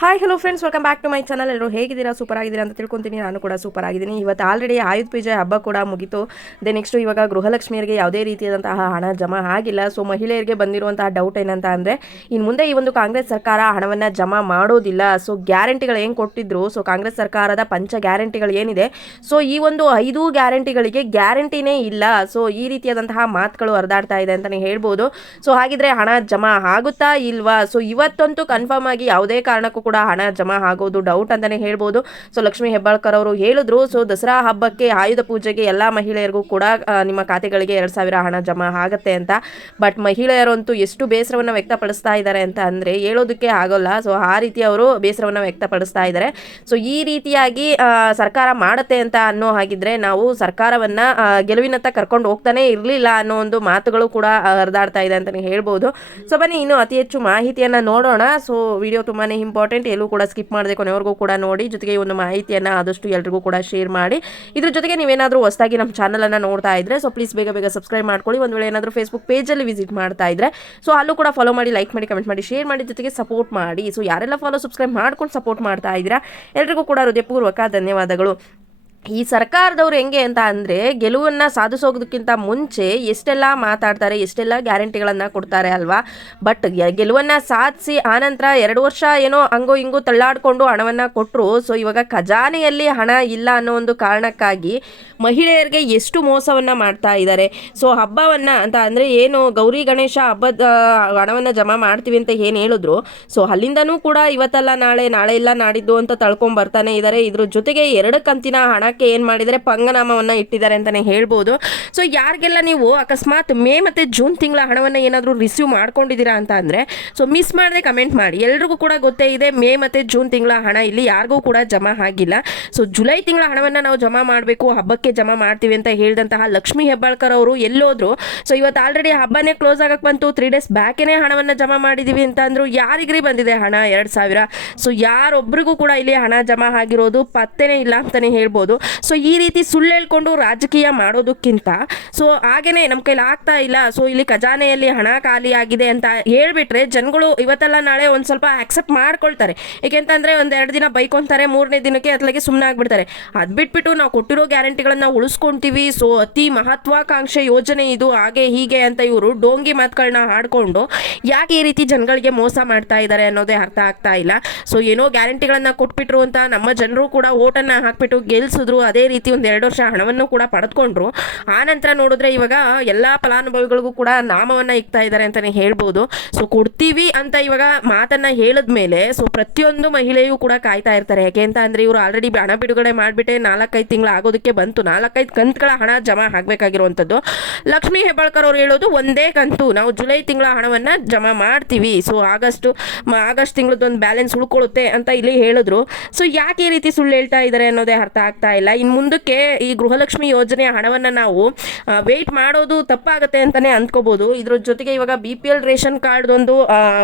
Hi hello friends welcome back to my channel ಎಲ್ಲರೂ ಹೇಗಿದ್ದೀರಾ? Super ಆಗಿದ್ದೀರಾ ಅಂತ ತಿಳ್ಕೊತೀನಿ. ನಾನು ಕೂಡ ಸೂಪರ್ ಆಗಿದ್ದೀನಿ ಇವತ್ತು ಆಲ್ರೆಡಿ ಆಯುಧ ಪೂಜೆ ಹಬ್ಬ ಕೂಡ ಮುಗಿತು. ದೆ ನೆಕ್ಸ್ಟ್ ಇವಾಗ ಗೃಹಲಕ್ಷ್ಮಿಯರಿಗೆ ಯಾವುದೇ ರೀತಿಯಾದಂತಹ ಹಣ ಜಮಾ ಆಗಿಲ್ಲ. ಸೊ ಮಹಿಳೆಯರಿಗೆ ಬಂದಿರುವಂತಹ ಡೌಟ್ ಏನಂತ ಅಂದರೆ ಇನ್ನು ಮುಂದೆ ಈ ಒಂದು ಕಾಂಗ್ರೆಸ್ ಸರ್ಕಾರ ಹಣವನ್ನು ಜಮಾ ಮಾಡೋದಿಲ್ಲ. ಸೊ ಗ್ಯಾರಂಟಿಗಳು ಏನು ಕೊಟ್ಟಿದ್ರು? ಸೊ ಕಾಂಗ್ರೆಸ್ ಸರ್ಕಾರದ ಪಂಚ ಗ್ಯಾರಂಟಿಗಳು ಏನಿದೆ? ಸೊ ಈ ಒಂದು ಐದು ಗ್ಯಾರಂಟಿಗಳಿಗೆ ಗ್ಯಾರಂಟಿನೇ ಇಲ್ಲ. ಸೊ ಈ ರೀತಿಯಾದಂತಹ ಮಾತುಗಳು ಹರಿದಾಡ್ತಾ ಇದೆ ಅಂತಲೇ ಹೇಳ್ಬೋದು. ಸೊ ಹಾಗಿದ್ರೆ ಹಣ ಜಮಾ ಆಗುತ್ತಾ ಇಲ್ವಾ? ಸೊ ಇವತ್ತಂತೂ ಕನ್ಫರ್ಮ್ ಆಗಿ ಯಾವುದೇ ಕಾರಣಕ್ಕೂ ಕೂಡ ಹಣ ಜಮಾ ಆಗೋದು ಡೌಟ್ ಅಂತಾನೆ ಹೇಳ್ಬೋದು. ಸೊ ಲಕ್ಷ್ಮೀ ಹೆಬ್ಬಾಳ್ಕರ್ ಅವರು ಹೇಳಿದ್ರು ಸೊ ದಸರಾ ಹಬ್ಬಕ್ಕೆ, ಆಯುಧ ಪೂಜೆಗೆ ಎಲ್ಲ ಮಹಿಳೆಯರಿಗೂ ಕೂಡ ನಿಮ್ಮ ಖಾತೆಗಳಿಗೆ ಎರಡು ಸಾವಿರ ಹಣ ಜಮಾ ಆಗತ್ತೆ ಅಂತ. ಬಟ್ ಮಹಿಳೆಯರಂತೂ ಎಷ್ಟು ಬೇಸರವನ್ನು ವ್ಯಕ್ತಪಡಿಸ್ತಾ ಇದ್ದಾರೆ ಅಂತ ಅಂದರೆ ಹೇಳೋದಕ್ಕೆ ಆಗೋಲ್ಲ. ಸೊ ಆ ರೀತಿ ಅವರು ಬೇಸರವನ್ನು ವ್ಯಕ್ತಪಡಿಸ್ತಾ ಇದ್ದಾರೆ. ಸೊ ಈ ರೀತಿಯಾಗಿ ಸರ್ಕಾರ ಮಾಡುತ್ತೆ ಅಂತ ಅನ್ನೋ ಹಾಗಿದ್ರೆ ನಾವು ಸರ್ಕಾರವನ್ನು ಗೆಲುವಿನತ್ತ ಕರ್ಕೊಂಡು ಹೋಗ್ತಾನೆ ಇರಲಿಲ್ಲ ಅನ್ನೋ ಒಂದು ಮಾತುಗಳು ಕೂಡ ಹರಿದಾಡ್ತಾ ಇದೆ ಅಂತಲೇ ಹೇಳ್ಬೋದು. ಸೊ ಬನ್ನಿ, ಇನ್ನೂ ಅತಿ ಹೆಚ್ಚು ಮಾಹಿತಿಯನ್ನು ನೋಡೋಣ. ಸೊ ವಿಡಿಯೋ ತುಂಬಾ ಇಂಪಾರ್ಟೆಂಟ್ ಎಲ್ಲೂ ಕೂಡ ಸ್ಕಿಪ್ ಮಾಡದೆ ಕೊನೆವರೆಗೂ ಕೂಡ ನೋಡಿ. ಜೊತೆಗೆ ಒಂದು ಮಾಹಿತಿಯನ್ನು ಆದಷ್ಟು ಎಲ್ರಿಗೂ ಕೂಡ ಶೇರ್ ಮಾಡಿ. ಇದ್ರ ಜೊತೆಗೆ ನೀವೇನಾದರೂ ಹೊಸದಾಗಿ ನಮ್ಮ ಚಾನಲನ್ನು ನೋಡ್ತಾ ಇದ್ರೆ ಸೊ ಪ್ಲೀಸ್ ಬೇಗ ಬೇಗ ಸಬ್ಸ್ಕ್ರೈಬ್ ಮಾಡ್ಕೊಳ್ಳಿ. ಒಂದು ವೇಳೆ ಏನಾದರೂ ಫೇಸ್ಬುಕ್ ಪೇಜಲ್ಲಿ ವಿಸಿಟ್ ಮಾಡ್ತಾ ಇದ್ರೆ ಸೊ ಅಲ್ಲೂ ಕೂಡ ಫಾಲೋ ಮಾಡಿ ಲೈಕ್ ಮಾಡಿ ಕಮೆಂಟ್ ಮಾಡಿ ಶೇರ್ ಮಾಡಿ, ಜೊತೆಗೆ ಸಪೋರ್ಟ್ ಮಾಡಿ. ಸೊ ಯಾರೆಲ್ಲ ಫಾಲೋ ಸಬ್ಸ್ಕ್ರೈಬ್ ಮಾಡ್ಕೊಂಡು ಸಪೋರ್ಟ್ ಮಾಡ್ತಾ ಇದ್ದೀರಾ, ಎಲ್ರಿಗೂ ಕೂಡ ಹೃದಯಪೂರ್ವಕ ಧನ್ಯವಾದಗಳು. ಈ ಸರ್ಕಾರದವ್ರು ಹೆಂಗೆ ಅಂತ ಅಂದರೆ ಗೆಲುವನ್ನು ಸಾಧಿಸೋದಕ್ಕಿಂತ ಮುಂಚೆ ಎಷ್ಟೆಲ್ಲ ಮಾತಾಡ್ತಾರೆ, ಎಷ್ಟೆಲ್ಲ ಗ್ಯಾರಂಟಿಗಳನ್ನು ಕೊಡ್ತಾರೆ ಅಲ್ವಾ? ಬಟ್ ಗೆಲುವನ್ನು ಸಾಧಿಸಿ ಆನಂತರ ಎರಡು ವರ್ಷ ಏನೋ ಹಂಗೋ ಹಿಂಗೋ ತಳ್ಳಾಡ್ಕೊಂಡು ಹಣವನ್ನು ಕೊಟ್ಟರು ಸೊ ಇವಾಗ ಖಜಾನೆಯಲ್ಲಿ ಹಣ ಇಲ್ಲ ಅನ್ನೋ ಒಂದು ಕಾರಣಕ್ಕಾಗಿ ಮಹಿಳೆಯರಿಗೆ ಎಷ್ಟು ಮೋಸವನ್ನು ಮಾಡ್ತಾ ಇದ್ದಾರೆ. ಸೊ ಹಬ್ಬವನ್ನು ಅಂತ ಅಂದರೆ ಏನು ಗೌರಿ ಗಣೇಶ ಹಬ್ಬದ ಹಣವನ್ನು ಜಮಾ ಮಾಡ್ತೀವಿ ಅಂತ ಏನು ಹೇಳಿದ್ರು, ಸೊ ಅಲ್ಲಿಂದನೂ ಕೂಡ ಇವತ್ತಲ್ಲ ನಾಳೆ ನಾಳೆ ಇಲ್ಲ ನಾಡಿದ್ದು ಅಂತ ತಳ್ಕೊಂಡು ಬರ್ತಾನೆ ಇದ್ದಾರೆ ಇದ್ರ ಜೊತೆಗೆ ಎರಡು ಕಂತಿನ ಹಣಕ್ಕೆ ಏನು ಮಾಡಿದರೆ ಪಂಗನಾಮವನ್ನು ಇಟ್ಟಿದ್ದಾರೆ ಅಂತಲೇ ಹೇಳ್ಬೋದು. ಸೊ ಯಾರಿಗೆಲ್ಲ ನೀವು ಅಕಸ್ಮಾತ್ ಮೇ ಮತ್ತು ಜೂನ್ ತಿಂಗಳ ಹಣವನ್ನು ಏನಾದರೂ ರಿಸೀವ್ ಮಾಡ್ಕೊಂಡಿದ್ದೀರಾ ಅಂತ ಅಂದರೆ ಸೊ ಮಿಸ್ ಮಾಡದೆ ಕಮೆಂಟ್ ಮಾಡಿ. ಎಲ್ರಿಗೂ ಕೂಡ ಗೊತ್ತೇ ಇದೆ, ಮೇ ಮತ್ತು ಜೂನ್ ತಿಂಗಳ ಹಣ ಇಲ್ಲಿ ಯಾರಿಗೂ ಕೂಡ ಜಮಾ ಆಗಿಲ್ಲ. ಸೊ ಜುಲೈ ತಿಂಗಳ ಹಣವನ್ನು ನಾವು ಜಮಾ ಮಾಡಬೇಕು, ಹಬ್ಬಕ್ಕೆ ಜಮಾ ಮಾಡ್ತೀವಿ ಅಂತ ಹೇಳಿದಂತಹ ಲಕ್ಷ್ಮೀ ಹೆಬ್ಬಾಳ್ಕರ್ ಅವರು ಎಲ್ಲೋದ್ರು. ಸೊ ಇವತ್ತು ಆಲ್ರೆಡಿ ಹಬ್ಬನೇ ಕ್ಲೋಸ್ ಆಗಕ್ಕೆ ಬಂತು ತ್ರೀ ಡೇಸ್ ಬ್ಯಾಕೇನೆ ಹಣವನ್ನು ಜಮಾ ಮಾಡಿದ್ದೀವಿ ಅಂತ ಅಂದ್ರು ಯಾರಿಗ್ರಿ ಬಂದಿದೆ ಹಣ ಎರಡು ಸಾವಿರ? ಸೊ ಯಾರೊಬ್ಬರಿಗೂ ಕೂಡ ಇಲ್ಲಿ ಹಣ ಜಮಾ ಆಗಿರೋದು ಪತ್ತೆನೇ ಇಲ್ಲ ಅಂತಲೇ ಹೇಳ್ಬೋದು. ಸೊ ಈ ರೀತಿ ಸುಳ್ಳು ಹೇಳ್ಕೊಂಡು ರಾಜಕೀಯ ಮಾಡೋದಕ್ಕಿಂತ ಸೊ ಹಾಗೇನೆ ನಮ್ಮ ಕೈಲಿ ಆಗ್ತಾ ಇಲ್ಲ. ಸೊ ಇಲ್ಲಿ ಖಜಾನೆಯಲ್ಲಿ ಹಣ ಖಾಲಿ ಆಗಿದೆ ಅಂತ ಹೇಳ್ಬಿಟ್ರೆ ಜನಗಳು ಇವತ್ತೆಲ್ಲ ನಾಳೆ ಒಂದು ಸ್ವಲ್ಪ ಆಕ್ಸೆಪ್ಟ್ ಮಾಡ್ಕೊಳ್ತಾರೆ. ಏಕೆಂತಂದರೆ ಒಂದು ಎರಡು ದಿನ ಬೈಕೊಂತಾರೆ, ಮೂರನೇ ದಿನಕ್ಕೆ ಅತ್ಲಾಗೆ ಸುಮ್ಮನೆ ಆಗ್ಬಿಡ್ತಾರೆ. ಅದು ಬಿಟ್ಬಿಟ್ಟು ನಾವು ಕೊಟ್ಟಿರೋ ಗ್ಯಾರಂಟಿಗಳನ್ನ ಉಳಿಸ್ಕೊಂತೀವಿ. ಸೊ ಅತಿ ಮಹತ್ವಾಕಾಂಕ್ಷೆ ಯೋಜನೆ ಇದು, ಹಾಗೆ ಹೀಗೆ ಅಂತ ಇವರು ಡೋಂಗಿ ಮಾತುಗಳನ್ನ ಹಾಡ್ಕೊಂಡು ಯಾಕೆ ಈ ರೀತಿ ಜನಗಳಿಗೆ ಮೋಸ ಮಾಡ್ತಾ ಇದ್ದಾರೆ ಅನ್ನೋದೇ ಅರ್ಥ ಆಗ್ತಾ ಇಲ್ಲ. ಸೊ ಏನೋ ಗ್ಯಾರಂಟಿಗಳನ್ನ ಕೊಟ್ಬಿಟ್ರು ಅಂತ ನಮ್ಮ ಜನರು ಕೂಡ ಓಟನ್ನ ಹಾಕ್ಬಿಟ್ಟು ಗೆಲ್ಸಿದ್ರು ಅದೇ ರೀತಿ ಒಂದು ಎರಡು ವರ್ಷ ಹಣವನ್ನು ಕೂಡ ಪಡೆದುಕೊಂಡ್ರು. ಆ ನಂತರ ನೋಡಿದ್ರೆ ಇವಾಗ ಎಲ್ಲ ಫಲಾನುಭವಿಗಳಿಗೂ ಕೂಡ ನಾಮವನ್ನ ಇಕ್ತಾ ಇದ್ದಾರೆ ಅಂತಾನೆ ಹೇಳ್ಬೋದು. ಸೊ ಕೊಡ್ತೀವಿ ಅಂತ ಇವಾಗ ಮಾತನ್ನ ಹೇಳಿದ್ಮೇಲೆ ಸೊ ಪ್ರತಿಯೊಂದು ಮಹಿಳೆಯೂ ಕೂಡ ಕಾಯ್ತಾ ಇರ್ತಾರೆ. ಯಾಕೆ ಅಂತ ಅಂದ್ರೆ ಇವರು ಆಲ್ರೆಡಿ ಹಣ ಬಿಡುಗಡೆ ಮಾಡಿಬಿಟ್ಟೆ, ನಾಲ್ಕೈದು ತಿಂಗಳು ಆಗೋದಕ್ಕೆ ಬಂತು. ನಾಲ್ಕೈದು ಕಂತುಗಳ ಹಣ ಜಮಾ ಆಗಬೇಕಾಗಿರುವಂಥದ್ದು. ಲಕ್ಷ್ಮೀ ಹೆಬ್ಬಾಳ್ಕರ್ ಅವ್ರು ಹೇಳೋದು ಒಂದೇ ಕಂತು. ನಾವು ಜುಲೈ ತಿಂಗಳ ಹಣವನ್ನು ಜಮಾ ಮಾಡ್ತೀವಿ. ಸೊ ಆಗಸ್ಟು ಆಗಸ್ಟ್ ತಿಂಗಳದ್ದು ತಿಂಗಳದೊಂದು ಬ್ಯಾಲೆನ್ಸ್ ಉಳ್ಕೊಳ್ಳುತ್ತೆ ಅಂತ ಇಲ್ಲಿ ಹೇಳಿದ್ರು. ಸೊ ಯಾಕೆ ಈ ರೀತಿ ಸುಳ್ಳು ಹೇಳ್ತಾ ಇದ್ದಾರೆ ಅನ್ನೋದೇ ಅರ್ಥ ಆಗ್ತಾ ಇಲ್ಲ. ಇನ್ನು ಮುಂದಕ್ಕೆ ಈ ಗೃಹಲಕ್ಷ್ಮಿ ಯೋಜನೆಯ ಹಣವನ್ನು ನಾವು ವೆಯ್ಟ್ ಮಾಡೋದು ತಪ್ಪಾಗುತ್ತೆ ಅಂತಲೇ ಅಂದ್ಕೋಬೋದು. ಇದ್ರ ಜೊತೆಗೆ ಇವಾಗ ಬಿ ಪಿ ಎಲ್ ರೇಷನ್ ಕಾರ್ಡ್ದೊಂದು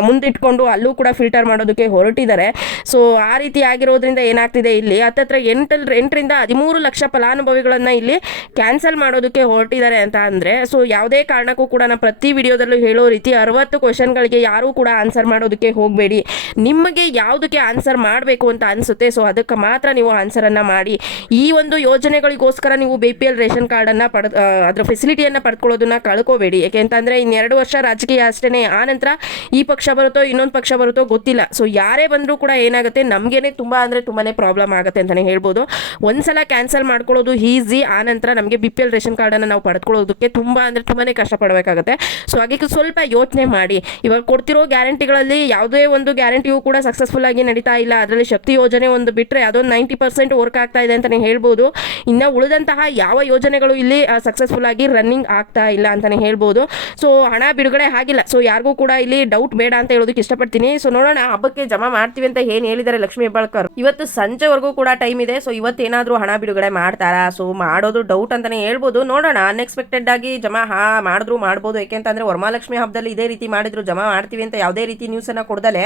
ಮುಂದಿಟ್ಕೊಂಡು ಅಲ್ಲೂ ಕೂಡ ಫಿಲ್ಟರ್ ಮಾಡೋದಕ್ಕೆ ಹೊರಟಿದ್ದಾರೆ. ಸೊ ಆ ರೀತಿ ಆಗಿರೋದ್ರಿಂದ ಏನಾಗ್ತಿದೆ ಇಲ್ಲಿ? ಹತ್ತತ್ರ ಎಂಟಲ್, ಎಂಟರಿಂದ ಹದಿಮೂರು ಲಕ್ಷ ಫಲಾನುಭವಿಗಳನ್ನು ಇಲ್ಲಿ ಕ್ಯಾನ್ಸಲ್ ಮಾಡೋದಕ್ಕೆ ಹೊರಟಿದ್ದಾರೆ ಅಂತ ಅಂದರೆ ಸೊ ಯಾವುದೇ ಕಾರಣಕ್ಕೂ ಕೂಡ ನಾನು ಪ್ರತಿ ವಿಡಿಯೋದಲ್ಲೂ ಹೇಳೋ ರೀತಿ ಅರವತ್ತು ಕ್ವಶನ್ಗಳಿಗೆ ಯಾರೂ ಕೂಡ ಆನ್ಸರ್ ಮಾಡೋದಕ್ಕೆ ಹೋಗಬೇಡಿ. ನಿಮಗೆ ಯಾವುದಕ್ಕೆ ಆನ್ಸರ್ ಮಾಡಬೇಕು ಅಂತ ಅನಿಸುತ್ತೆ ಸೊ ಅದಕ್ಕೆ ಮಾತ್ರ ನೀವು ಆನ್ಸರನ್ನು ಮಾಡಿ. ಈ ಒಂದು ಯೋಜನೆಗಳಿಗೋಸ್ಕರ ನೀವು ಬಿ ಪಿ ಎಲ್ ರೇಷನ್ ಕಾರ್ಡನ್ನು ಪಡ್ ಆ, ಅದರ ಫೆಸಿಲಿಟಿಯನ್ನು ಪಡ್ಕೊಳ್ಳೋದನ್ನ ಕಳ್ಕೋಬೇಡಿ. ಯಾಕೆ ಅಂತಂದರೆ ಇನ್ನೆರಡು ವರ್ಷ ರಾಜಕೀಯ ಅಷ್ಟೇ ಆ ನಂತರ ಈ ಪಕ್ಷ ಬರುತ್ತೋ ಇನ್ನೊಂದು ಪಕ್ಷ ಬರುತ್ತೋ ಗೊತ್ತಿಲ್ಲ. ಸೊ ಯಾರೇ ಬಂದರೂ ಕೂಡ ಏನಾಗುತ್ತೆ ನಮಗೇನೆ ತುಂಬ ಅಂದರೆ ತುಂಬಾ ಪ್ರಾಬ್ಲಮ್ ಆಗುತ್ತೆ ಅಂತಲೇ ಹೇಳ್ಬೋದು. ಒಂದ್ಸಲ ಕ್ಯಾನ್ಸಲ್ ಮಾಡ್ಕೊಳ್ಳೋದು ಈಸಿ ಆ ನಂತರ ನಮಗೆ ಬಿ ಪಿ ಎಲ್ ರೇಷನ್ ಕಾರ್ಡನ್ನು ನಾವು ಪಡ್ಕೊಳ್ಳೋದಕ್ಕೆ ತುಂಬ ಅಂದರೆ ತುಂಬಾ ಕಷ್ಟಪಡಬೇಕಾಗುತ್ತೆ. ಸೊ ಹಾಗೆ ಸ್ವಲ್ಪ ಯೋಚನೆ ಮಾಡಿ. ಇವಾಗ ಕೊಡ್ತಿರೋ ಗ್ಯಾರಂಟಿಗಳಲ್ಲಿ ಯಾವುದೇ ಒಂದು ಗ್ಯಾರಂಟಿಯೂ ಕೂಡ ಸಕ್ಸಸ್ಫುಲ್ ಆಗಿ ನಡೀತಾ ಇಲ್ಲ. ಅದರಲ್ಲಿ ಶಕ್ತಿ ಯೋಜನೆ ಒಂದು ಬಿಟ್ಟರೆ ಅದೊಂದು ನೈಂಟಿ ಪರ್ಸೆಂಟ್ ವರ್ಕ್ ಆಗ್ತಾ ಇದೆ ಅಂತಲೇ ಹೇಳ್ಬೋದು. ಇನ್ನು ಉಳಿದಂತಹ ಯಾವ ಯೋಜನೆಗಳು ಇಲ್ಲಿ ಸಕ್ಸಸ್ಫುಲ್ ಆಗಿ ರನ್ನಿಂಗ್ ಆಗ್ತಾ ಇಲ್ಲ ಅಂತಲೇ ಹೇಳ್ಬೋದು. ಸೊ ಹಣ ಬಿಡುಗಡೆ ಆಗಿಲ್ಲ. ಸೊ ಯಾರಿಗೂ ಕೂಡ ಇಲ್ಲಿ ಡೌಟ್ ಬೇಡ ಅಂತ ಹೇಳೋದಕ್ಕೆ ಇಷ್ಟಪಡ್ತೀನಿ. ಸೊ ನೋಡೋಣ, ಹಬ್ಬಕ್ಕೆ ಜಮಾ ಮಾಡ್ತೀವಿ ಅಂತ ಏನು ಹೇಳಿದ್ದಾರೆ ಲಕ್ಷ್ಮೀ ಹೆಬ್ಬಾಳ್ಕರ್. ಇವತ್ತು ಸಂಜೆವರೆಗೂ ಕೂಡ ಟೈಮ್ ಇದೆ. ಸೊ ಇವತ್ತೇನಾದರೂ ಹಣ ಬಿಡುಗಡೆ ಮಾಡ್ತಾರಾ? ಸೊ ಮಾಡೋದು ಡೌಟ್ ಅಂತಾನೆ ಹೇಳ್ಬೋದು. ನೋಡೋಣ ಅನ್ಎಕ್ಸ್ಪೆಕ್ಟೆಡ್ ಆಗಿ ಜಮಾ, ಹಾ, ಮಾಡಿದ್ರು ಮಾಡ್ಬೋದು. ಯಾಕೆಂತಂದ್ರೆ ವರಮಹಾಲಕ್ಷ್ಮಿ ಹಬ್ಬದಲ್ಲಿ ಇದೇ ರೀತಿ ಮಾಡಿದ್ರು, ಜಮಾ ಮಾಡ್ತೀವಿ ಅಂತ ಯಾವುದೇ ರೀತಿ ನ್ಯೂಸನ್ನು ಕೊಡ್ದಲೆ.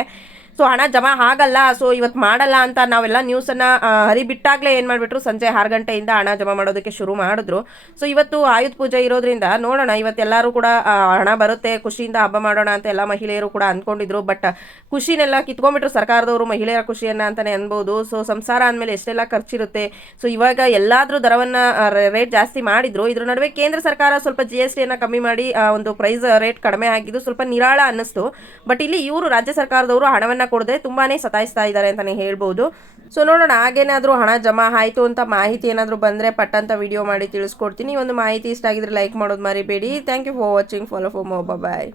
ಸೊ ಹಣ ಜಮಾ ಆಗಲ್ಲ ಸೊ ಇವತ್ತು ಮಾಡಲ್ಲ ಅಂತ ನಾವೆಲ್ಲ ನ್ಯೂಸನ್ನು ಹರಿಬಿಟ್ಟಾಗಲೇ ಏನು ಮಾಡ್ಬಿಟ್ರು ಸಂಜೆ ಆರು ಗಂಟೆಯಿಂದ ಹಣ ಜಮಾ ಮಾಡೋದಕ್ಕೆ ಶುರು ಮಾಡಿದ್ರು. ಸೊ ಇವತ್ತು ಆಯುಧ ಪೂಜೆ ಇರೋದ್ರಿಂದ ನೋಡೋಣ ಇವತ್ತೆಲ್ಲರೂ ಕೂಡ ಆ, ಹಣ ಬರುತ್ತೆ ಖುಷಿಯಿಂದ ಹಬ್ಬ ಮಾಡೋಣ ಅಂತ ಎಲ್ಲ ಮಹಿಳೆಯರು ಕೂಡ ಅಂದ್ಕೊಂಡಿದ್ರು. ಬಟ್ ಖುಷಿನೆಲ್ಲ ಕಿತ್ಕೊಂಡ್ಬಿಟ್ರು ಸರ್ಕಾರದವರು ಮಹಿಳೆಯರ ಖುಷಿಯನ್ನ ಅಂತಾನೆ ಅನ್ಬೋದು. ಸೊ ಸಂಸಾರ ಅಂದಮೇಲೆ ಎಷ್ಟೆಲ್ಲ ಖರ್ಚಿರುತ್ತೆ. ಸೊ ಇವಾಗ ಎಲ್ಲಾದ್ರೂ ದರವನ್ನ ರೇಟ್ ಜಾಸ್ತಿ ಮಾಡಿದ್ರು. ಇದ್ರ ನಡುವೆ ಕೇಂದ್ರ ಸರ್ಕಾರ ಸ್ವಲ್ಪ ಜಿ ಎಸ್ ಟಿಯನ್ನು ಕಮ್ಮಿ ಮಾಡಿ ಒಂದು ಪ್ರೈಸ್ ರೇಟ್ ಕಡಿಮೆ ಆಗಿದ್ದು ಸ್ವಲ್ಪ ನಿರಾಳ ಅನ್ನಿಸ್ತು. ಬಟ್ ಇಲ್ಲಿ ಇವರು ರಾಜ್ಯ ಸರ್ಕಾರದವರು ಹಣವನ್ನ ಕೊಡದೆ ತುಂಬಾನೇ ಸತಾಯಿಸ್ತಾ ಇದ್ದಾರೆ ಅಂತಾನೆ ಹೇಳ್ಬೋದು. ಸೊ ನೋಡೋಣ, ಹಾಗೇನಾದ್ರೂ ಹಣ ಜಮಾ ಆಯ್ತು ಅಂತ ಮಾಹಿತಿ ಏನಾದರೂ ಬಂದರೆ ಪಟ್ಟಂತ ವಿಡಿಯೋ ಮಾಡಿ ತಿಳಿಸ್ಕೊಡ್ತೀನಿ. ಒಂದು ಮಾಹಿತಿ ಇಷ್ಟ ಆಗಿದ್ರೆ ಲೈಕ್ ಮಾಡೋದು ಮರಿಬೇಡಿ. Thank you for watching follow for more bye